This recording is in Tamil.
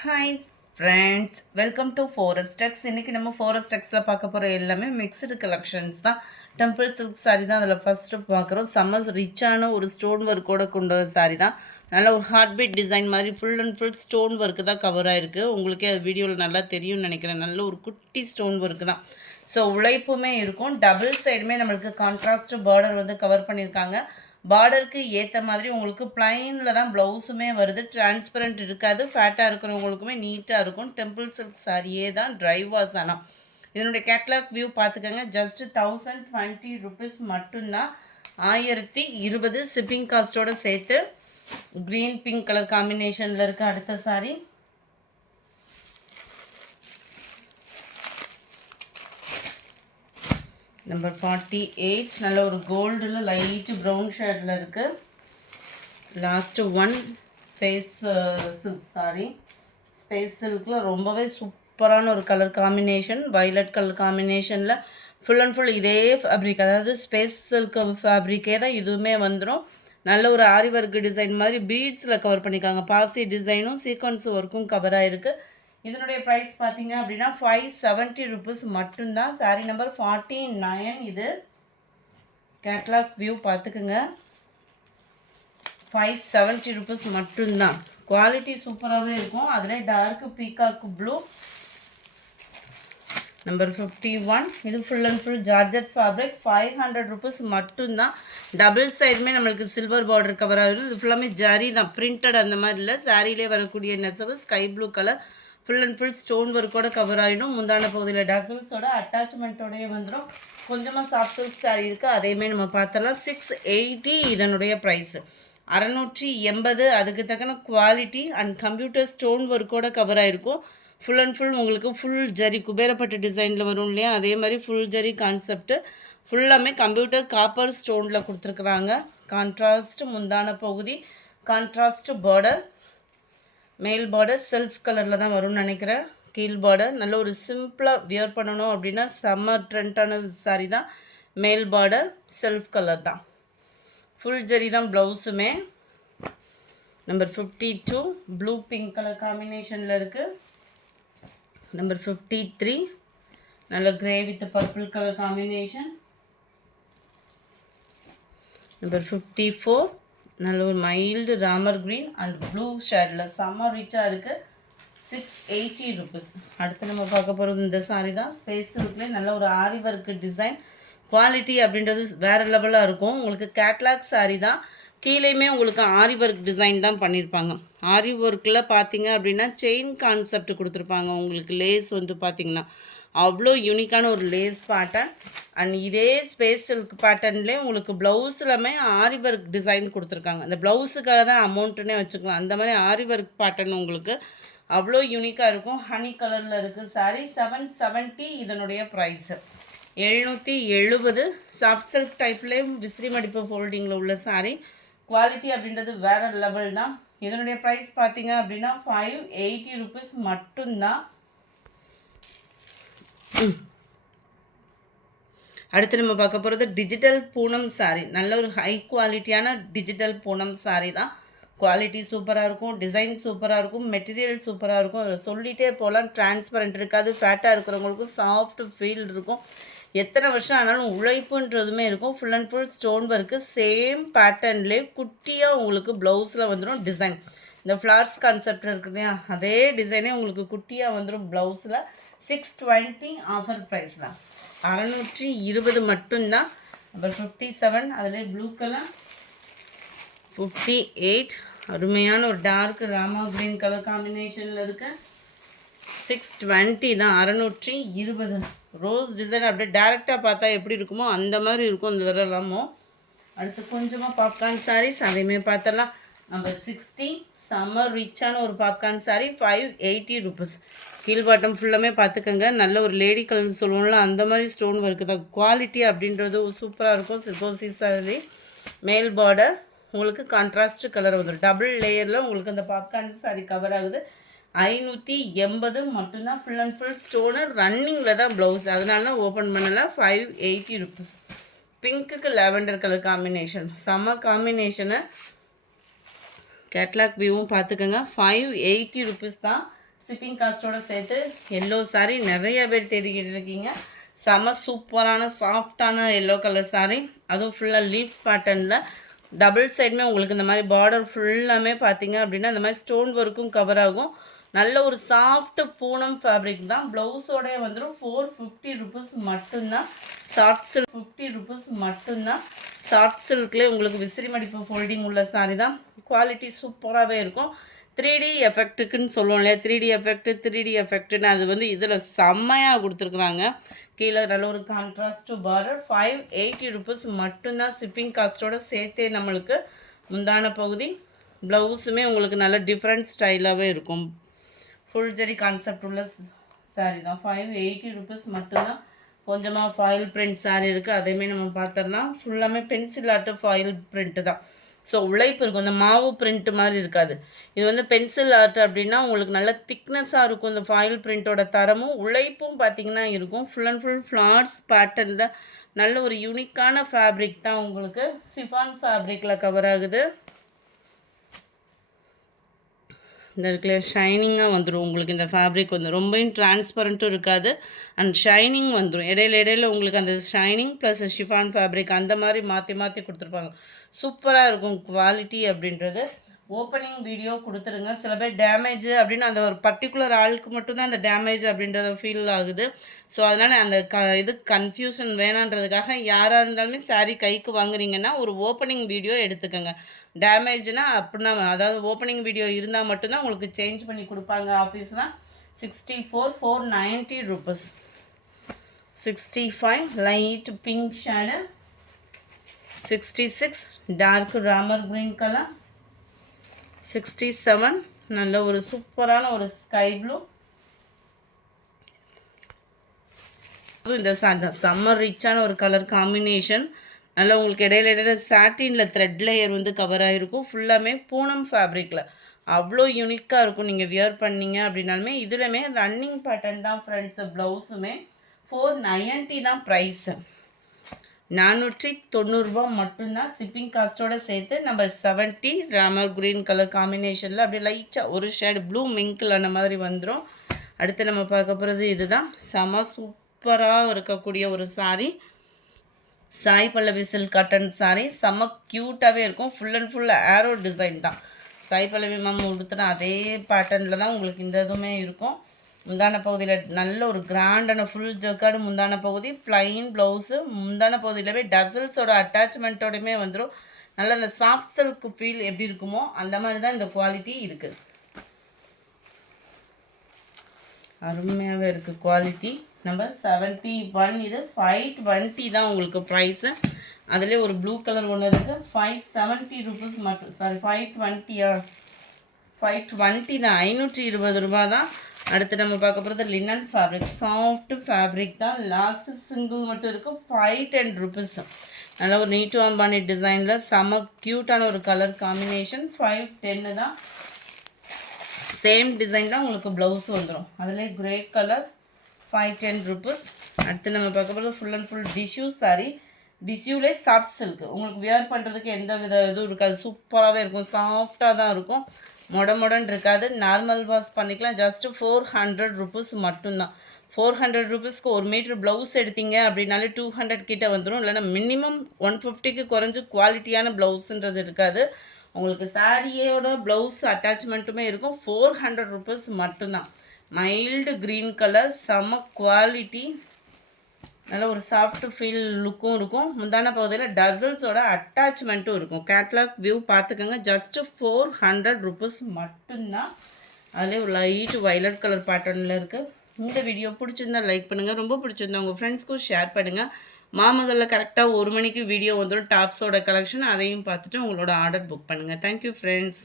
Hi friends, welcome to forest tex. இன்றைக்கி நம்ம ஃபாரஸ்ட் டெக்ஸில் பார்க்க போகிற எல்லாமே மிக்சடு கலெக்ஷன்ஸ் தான். டெம்பிள் சில்க் சாரீ தான் அதில் ஃபஸ்ட்டு பார்க்குறோம். செம்ம ரிச்சான ஒரு ஸ்டோன் ஒர்க்கோட கொண்ட சாரீ தான். நல்லா ஒரு ஹார்ட் பீட் டிசைன் மாதிரி full and full stone work தான் கவர் ஆகிருக்கு. உங்களுக்கே அது வீடியோவில் நல்லா தெரியும்னு நினைக்கிறேன். நல்ல ஒரு குட்டி ஸ்டோன் ஒர்க்கு தான். ஸோ உழைப்புமே இருக்கும். டபுள் சைடுமே நம்மளுக்கு கான்ட்ராஸ்ட் பார்டர் வந்து கவர் பண்ணியிருக்காங்க. பார்டருக்கு ஏற்ற மாதிரி உங்களுக்கு ப்ளைனில் தான் ப்ளவுஸுமே வருது. டிரான்ஸ்பரண்ட் இருக்காது. ஃபேட்டாக இருக்கிறவங்களுக்குமே நீட்டாக இருக்கும். டெம்பிள் சில்க் சாரியே தான், ட்ரை வாஷ். ஆனால் இதனுடைய கேட்லாக் வியூ பார்த்துக்கோங்க. ஜஸ்ட் 1020 ருபீஸ் மட்டும்தான். 1020 ஷிப்பிங் காஸ்ட்டோடு சேர்த்து. க்ரீன் பிங்க் கலர் காம்பினேஷனில் இருக்க அடுத்த சாரி. நம்பர் 48 நல்ல ஒரு கோல்டில் லைட்டு ப்ரௌன் ஷேடில் இருக்குது. Last one space silk sari. Space சில்கில் ரொம்பவே சூப்பரான ஒரு கலர் காம்பினேஷன், வைலட் கலர் காம்பினேஷனில் ஃபுல் அண்ட் ஃபுல் இதே ஃபேப்ரிக், அதாவது ஸ்பேஸ் சில்க் ஃபேப்ரிக்கே தான் இதுவுமே வந்துடும். நல்ல ஒரு ஆரி ஒர்க் டிசைன் மாதிரி பீட்ஸில் கவர் பண்ணிக்காங்க. பாசி டிசைனும் சீக்வன்ஸ் ஒர்க்கும் கவர் ஆகிருக்கு. இதனுடைய ப்ரைஸ் பார்த்தீங்க அப்படின்னா 570 ருபீஸ் மட்டும்தான். சாரீ நம்பர் 49. இது கேட்லாக் வியூ பார்த்துக்குங்க. 570 ருபீஸ் மட்டும்தான். குவாலிட்டி சூப்பராகவே இருக்கும். அதில் டார்க் பீகாக் ப்ளூ. நம்பர் 51. இது full and full georgette fabric. 500 rupees மட்டும்தான். டபுள் சைடுமே நம்மளுக்கு சில்வர் பார்டர் கவர் ஆகிடும். இது ஃபுல்லாமே ஜரி தான், பிரிண்டட் அந்த மாதிரி இல்லை. சாரிலே வரக்கூடிய நெசவு sky blue colour, full and full stone ஒர்க்கோட கவர் ஆகிடும். முந்தான பகுதியில் டசல்ஸோட அட்டாச்மெண்ட்டோடையே வந்துடும். கொஞ்சமாக சாஃப்ட் சில்க் சாரீ இருக்குது, அதையுமே நம்ம பார்த்தலாம். 680 இதனுடைய ப்ரைஸு. 680. அதுக்கு தக்கன குவாலிட்டி அண்ட் கம்ப்யூட்டர் ஸ்டோன் ஒர்க்கோட கவர் ஆகிருக்கும். ஃபுல் அண்ட் ஃபுல் உங்களுக்கு ஃபுல் ஜரி குபேரப்பட்டு டிசைனில் வரும் இல்லையா, அதே மாதிரி ஃபுல் ஜரி கான்செப்ட்டு. ஃபுல்லாமே கம்ப்யூட்டர் காப்பர் ஸ்டோனில் கொடுத்துருக்குறாங்க. கான்ட்ராஸ்ட் முந்தான பகுதி, கான்ட்ராஸ்ட் பார்டர். மேல் பார்டர் செல்ஃப் கலரில் தான் வரும்னு நினைக்கிறேன். கீழ் பார்டர் நல்ல ஒரு சிம்பிளாக வியர் பண்ணணும் அப்படின்னா செம்ம ட்ரெண்டான சாரி தான். மேல் பார்டர் செல்ஃப் கலர் தான். ஃபுல் ஜரி தான் ப்ளவுஸுமே. நம்பர் 52 ப்ளூ பிங்க் கலர் காம்பினேஷனில் இருக்குது. நம்பர் 53 நல்ல grey with purple colour combination. Number 54 நல்ல ஒரு mild Ramar green and blue ஷேடில் செம்ம ரிச்சாக இருக்குது. 680 ருபீஸ். அடுத்து நம்ம பார்க்க போகிறது இந்த சாரி தான். ஸ்பேஸ் சில்க்லேயே நல்ல ஒரு ஆரி ஒர்க் டிசைன். குவாலிட்டி அப்படின்றது வேறு லெவலாக இருக்கும். உங்களுக்கு கேட்லாக் சாரி தான். கீழேயுமே உங்களுக்கு ஆரி ஒர்க் டிசைன் தான் பண்ணியிருப்பாங்க. ஆரி ஒர்க்கில் பார்த்தீங்க அப்படின்னா செயின் கான்செப்ட் கொடுத்துருப்பாங்க. உங்களுக்கு லேஸ் வந்து பார்த்திங்கன்னா அவ்வளோ யூனிக்கான ஒரு லேஸ் பேட்டர்ன். அண்ட் இதே ஸ்பேஸ் சில்க் பேட்டர்ன்லேயே உங்களுக்கு ப்ளவுஸ்லாமே ஆரி ஒர்க் டிசைன் கொடுத்துருக்காங்க. அந்த ப்ளவுஸுக்காக தான் அமௌண்ட்டுன்னே வச்சுக்கலாம். அந்த மாதிரி ஆரி ஒர்க் பேட்டர்ன் உங்களுக்கு அவ்வளோ யூனிக்காக இருக்கும். ஹனி கலரில் இருக்குது சாரீ. 770 இதனுடைய ப்ரைஸு. 770. சாஃப்ட் சில்க் டைப்லேயே விசிறி மடிப்பு ஃபோல்டிங்கில் உள்ள சாரீ. குவாலிட்டி அப்படின்றது வேறு லெவல் தான். இதனுடைய ப்ரைஸ் பார்த்தீங்க அப்படின்னா 580 ருபீஸ் மட்டும்தான். அடுத்து நம்ம பார்க்க போகிறது டிஜிட்டல் பூனம் சாரீ. நல்ல ஒரு ஹை குவாலிட்டியான டிஜிட்டல் பூனம் சாரீ தான். குவாலிட்டி சூப்பராக இருக்கும், டிசைன் சூப்பராக இருக்கும், மெட்டீரியல் சூப்பராக இருக்கும். அதை சொல்லிகிட்டே போகலாம். டிரான்ஸ்பரண்ட் இருக்காது. ஃபேட்டாக இருக்கிறவங்களுக்கும் சாஃப்ட் ஃபீல் இருக்கும். எத்தனை வருஷம் ஆனாலும் உழைப்புன்றதுமே இருக்கும். Full and full stone work same பேட்டர்ன்லேயே குட்டியாக உங்களுக்கு ப்ளவுஸில் வந்துடும் டிசைன். இந்த ஃப்ளார்ஸ் கான்செப்ட் இருக்குது இல்லையா, அதே டிசைனே உங்களுக்கு குட்டியாக வந்துடும் ப்ளவுஸில். 620 ஆஃபர் ப்ரைஸ் தான். 620 மட்டும்தான். நம்பர் 57 அதில் ப்ளூ கலர். 58 அருமையான ஒரு டார்க் ராமா க்ரீன் கலர் காம்பினேஷனில் இருக்குது. 620 தான். 620. ரோஸ் டிசைன் அப்படியே டேரெக்டாக பார்த்தா எப்படி இருக்குமோ அந்த மாதிரி இருக்கும் இந்த தடவை. அடுத்து கொஞ்சமாக பாப்கார்ன் சாரீஸ், அதையுமே பார்த்துடலாம். நம்பர் 60 செம்ம ரிச்சான ஒரு பாப்கார்ன் சாரீ. 580 ருபீஸ். கீழ் பாட்டம் ஃபுல்லாமே பார்த்துக்கோங்க. நல்ல ஒரு லேடி கலர் சொல்லுவோம்ல, அந்த மாதிரி ஸ்டோன் ஒர்க்கு தான். குவாலிட்டி அப்படின்றது சூப்பராக இருக்கும். சிர்கோசி சாரி. மேல் பார்டர் உங்களுக்கு கான்ட்ராஸ்ட் கலர் வந்துடும். டபுள் லேயரில் உங்களுக்கு அந்த பாப்கார்ன் சாரி கவர் ஆகுது. 580 மட்டும்தான். ஃபுல் அண்ட் ஃபுல் ஸ்டோனு ரன்னிங்கில் தான் ப்ளவுஸ், அதனால தான் ஓப்பன் பண்ணலாம். 580 ருபீஸ். பிங்க்குக்கு லாவெண்டர் கலர் காம்பினேஷன், செம்ம காம்பினேஷனு. கேட்லாக் வியூவும் பார்த்துக்கோங்க. 580 ருபீஸ் தான். ஷிப்பிங் காஸ்ட்டோட சேர்த்து எல்லோ சாரீ நிறைய பேர் தேடிக்கிட்டு இருக்கீங்க. செம சூப்பரான சாஃப்டான எல்லோ கலர் சாரீ, அதுவும் ஃபுல்லாக லீஃப் பேட்டர்னில் டபுள் சைடுமே உங்களுக்கு இந்த மாதிரி பார்டர் ஃபுல்லாமே பார்த்தீங்க அப்படின்னா இந்த மாதிரி ஸ்டோன் ஒர்க்கும் கவர் ஆகும். நல்ல ஒரு சாஃப்ட் பூனம் ஃபேப்ரிக் தான். ப்ளவுஸோடய வந்துடும். 450 ருபீஸ் மட்டும்தான். சாஃப்ட் சில்க் 50 ருபீஸ் மட்டும்தான். சாஃப்ட் சில்க்லேயே உங்களுக்கு விசிறி மடிப்பு ஃபோல்டிங் உள்ள சாரீ தான். குவாலிட்டி சூப்பராகவே இருக்கும். 3D எஃபெக்ட்டுக்குன்னு சொல்லுவோம் இல்லையா, 3D எஃபெக்ட்டுன்னு அது வந்து இதில் செம்மையாக கொடுத்துருக்குறாங்க. கீழே நல்ல ஒரு கான்ட்ராஸ்ட் பார்டர். 580 ருபீஸ் மட்டும்தான். ஷிப்பிங் காஸ்ட்டோட சேர்த்தே நம்மளுக்கு முந்தான பகுதி ப்ளவுஸுமே உங்களுக்கு நல்ல டிஃப்ரெண்ட் ஸ்டைலாகவே இருக்கும். ஃபுல் ஜரி கான்செப்ட் உள்ள சாரீ தான். 580 ருபீஸ் மட்டும்தான். கொஞ்சமாக ஃபாயில் பிரிண்ட் சாரீ இருக்குது, அதையுமே நம்ம பார்த்தோம்னா ஃபுல்லாமே பென்சில் ஆர்ட்டு ஃபாயில் பிரிண்ட்டு தான். ஸோ உழைப்பு இருக்கும். இந்த மாவு பிரிண்ட் மாதிரி இருக்காது. இது வந்து பென்சில் ஆர்ட் அப்படின்னா உங்களுக்கு நல்ல திக்னஸாக இருக்கும். இந்த ஃபாயில் பிரிண்ட்டோட தரமும் உழைப்பும் பார்த்திங்கன்னா இருக்கும். ஃபுல் அண்ட் ஃபுல் ஃப்ளார்ஸ் பேட்டர்னில் நல்ல ஒரு யூனிக்கான ஃபேப்ரிக் தான். உங்களுக்கு சிஃபான் ஃபேப்ரிக்கில் கவர் ஆகுது. இந்த இருக்குல்ல ஷைனிங்காக வந்துடும் உங்களுக்கு. இந்த ஃபேப்ரிக் வந்து ரொம்பவும் டிரான்ஸ்பரண்ட்டும் இருக்காது அண்ட் ஷைனிங் வந்துடும். இடையில உங்களுக்கு அந்த ஷைனிங் ப்ளஸ் ஷிஃபான் ஃபேப்ரிக் அந்த மாதிரி மாற்றி கொடுத்துருப்பாங்க. சூப்பராக இருக்கும் குவாலிட்டி அப்படின்றது. ஓப்பனிங் வீடியோ கொடுத்துருங்க. சில பேர் டேமேஜ் அப்படின்னு அந்த ஒரு பர்டிகுலர் ஆளுக்கு மட்டும்தான் அந்த டேமேஜ் அப்படின்றத ஃபீல் ஆகுது. ஸோ அதனால் அந்த இது கன்ஃபியூஷன் வேணான்றதுக்காக யாராக இருந்தாலுமே சாரீ கைக்கு வாங்குறீங்கன்னா ஒரு ஓப்பனிங் வீடியோ எடுத்துக்கோங்க. டேமேஜ்னால் அப்படின்னா அதாவது ஓப்பனிங் வீடியோ இருந்தால் மட்டும்தான் உங்களுக்கு சேஞ்ச் பண்ணி கொடுப்பாங்க. ஆஃபீஸ்னால் 64,490 rupees. 65 light pink shade, 66 dark Ramar green colour, 67 நல்ல ஒரு சூப்பரான ஒரு ஸ்கை ப்ளூ. இந்த சம்மர் ரிச்சான ஒரு கலர் காம்பினேஷன். நல்லா உங்களுக்கு இடையில சாட்டினில் த்ரெட் லேயர் வந்து கவர் ஆகிருக்கும். ஃபுல்லாமே பூனம் ஃபேப்ரிக்கில் அவ்வளோ யூனிக்காக இருக்கும். நீங்கள் வியர் பண்ணிங்க அப்படின்னாலுமே இதுலையுமே ரன்னிங் பேட்டர்ன் தான் ஃப்ரெண்ட்ஸு. ப்ளவுஸுமே 490 தான் ப்ரைஸு. 490 மட்டும்தான். ஷிப்பிங் காஸ்ட்டோட சேர்த்து நம்பர் 70 ராமர் க்ரீன் கலர் காம்பினேஷனில் அப்படியே லைட்டாக ஒரு ஷேடு ப்ளூ மிங்கில் அந்த மாதிரி வந்துடும். அடுத்து நம்ம பார்க்க போகிறது இதுதான். செம சூப்பராக இருக்கக்கூடிய ஒரு சாரீ. Sai Pallavi silk cotton sari. செம்ம க்யூட்டாகவே இருக்கும். Full and full arrow design தான். சாய் பல்லவி மேம் உடுத்துனா அதே பேட்டர்னில் தான் உங்களுக்கு இந்த இதுவுமே இருக்கும். முந்தான பகுதியில் நல்ல ஒரு கிராண்டான ஃபுல் ஜக்கார்டு முந்தான பகுதி, ப்ளைன் ப்ளவுஸு. முந்தான பகுதியிலவே டசல்ஸோட அட்டாச்மெண்ட்டோடையுமே வந்துடும். நல்ல அந்த சாஃப்ட் சில்க் ஃபீல் எப்படி இருக்குமோ அந்த மாதிரி தான் இந்த குவாலிட்டி இருக்குது. அருமையாகவே இருக்குது குவாலிட்டி. நம்பர் 71 இது 520 தான் உங்களுக்கு ப்ரைஸு. அதிலே ஒரு ப்ளூ கலர் ஒன்று இருக்குது. 570 ருபீஸ் மட்டும். சாரி 520 520 தான். 520 ரூபா தான். அடுத்து நம்ம பார்க்க போகிறது லினன் ஃபேப்ரிக். சாஃப்ட் ஃபேப்ரிக் தான். லாஸ்ட்டு சிங்கிள் மட்டும் இருக்கும். 510 ருபீஸ். நல்லா ஒரு நீட்டு அம்பானி டிசைனில் செம க்யூட்டான ஒரு கலர் காம்பினேஷன். 510 தான். சேம் டிசைன் தான் உங்களுக்கு ப்ளவுஸ் வந்துடும். அதில் கிரே கலர். 510 ருபீஸ். அடுத்து நம்ம பார்க்க போகிறது full and full tissue sari. டிஷ்யூலே சாஃப்ட் சில்க். உங்களுக்கு வியர் பண்ணுறதுக்கு எந்த வித இதுவும் இருக்காது. சூப்பராகவே இருக்கும். சாஃப்டாக தான் இருக்கும். மொடன் இருக்காது. நார்மல் வாஷ் பண்ணிக்கலாம். ஜஸ்ட்டு 400 ருபீஸ் மட்டும்தான். 400 ருபீஸ்க்கு 1 மீட்டர் ப்ளவுஸ் எடுத்தீங்க அப்படின்னாலே 200 கிட்ட வந்துடும். இல்லைனா மினிமம் 150க்கு குறைஞ்சி குவாலிட்டியான ப்ளவுஸுன்றது இருக்காது. உங்களுக்கு சாரியோட ப்ளவுஸ் அட்டாச்மெண்ட்டுமே இருக்கும். 400 ருபீஸ் மட்டும்தான். Mild green colour. செம்ம குவாலிட்டி. நல்ல ஒரு சாஃப்ட் ஃபீல் லுக்கும் இருக்கும். முந்தான பகுதியில் டசல்ஸோட அட்டாச்மெண்ட்டும் இருக்கும். கேட்லாக் வியூ பார்த்துக்கோங்க. ஜஸ்ட்டு 400 ருபீஸ் மட்டும்தான். அதிலே ஒரு லைட் வயலட் கலர் பேட்டர்னில் இருக்குது. இந்த வீடியோ பிடிச்சிருந்தா லைக் பண்ணுங்கள். ரொம்ப பிடிச்சிருந்தா உங்கள் ஃப்ரெண்ட்ஸ்க்கும் ஷேர் பண்ணுங்கள். மாமகளில் கரெக்டாக 1 மணிக்கு வீடியோ வந்துடும். டாப்ஸோட கலெக்ஷன் அதையும் பார்த்துட்டு உங்களோட ஆர்டர் புக் பண்ணுங்கள். Thank you friends.